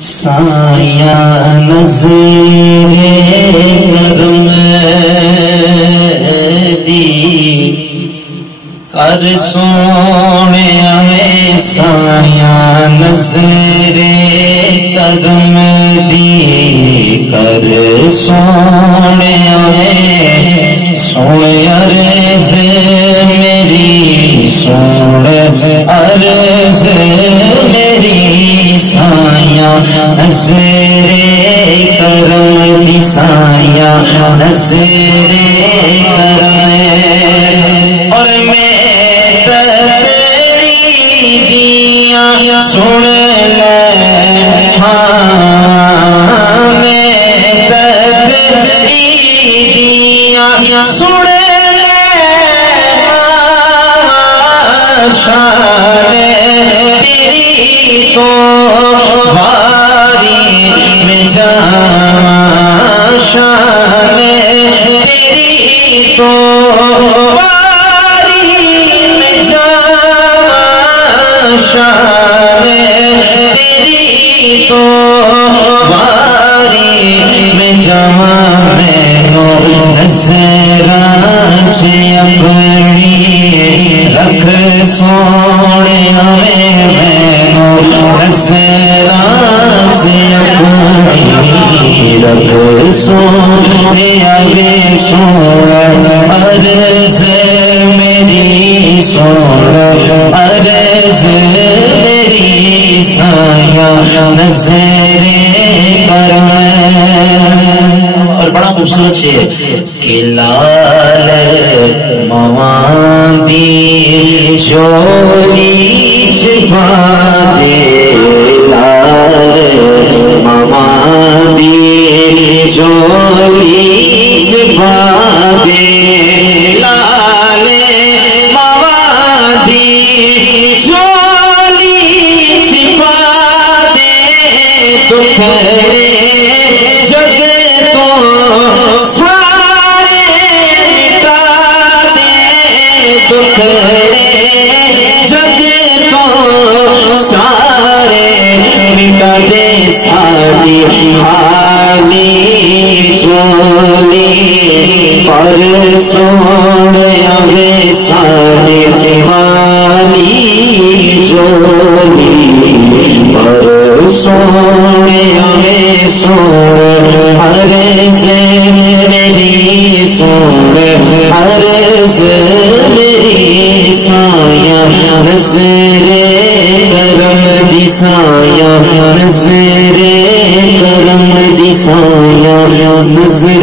سایہ نظر کرم دی کر سونے آئے سایہ نظر کرم دی کر سونے آئے سونے عرض میری سونے عرض میری سایہ نظر کرم دی سایہ نظر کرم اور میں تیری دیاں سن لے میں تیری دیاں سن لے شان تیری تو باری میں جان شان تیری تو شان تیری تو باری میں جہاں میں نظران سے اپنی رکھ سونے میں نظران سے اپنی رکھ سونے سونے عرض میری سونے عرض میری سایہ نظر کرم اور بڑا خوبصورت ہے کہ لال مواندی چولی چھپا دے لال مواندی چولی چھپا دے لال مواندی چولی چھپا دے دکھڑے جگ تو سارے مٹا دے دکھڑے جگ تو سارے مٹا دے ساری خالی چولی پر سونے آوے ساری خالی چولی پر سونے آوے سونے عرض میری سونے عرض میری سایہ نظر کرم دی سایہ نظر کرم دی سایہ نظر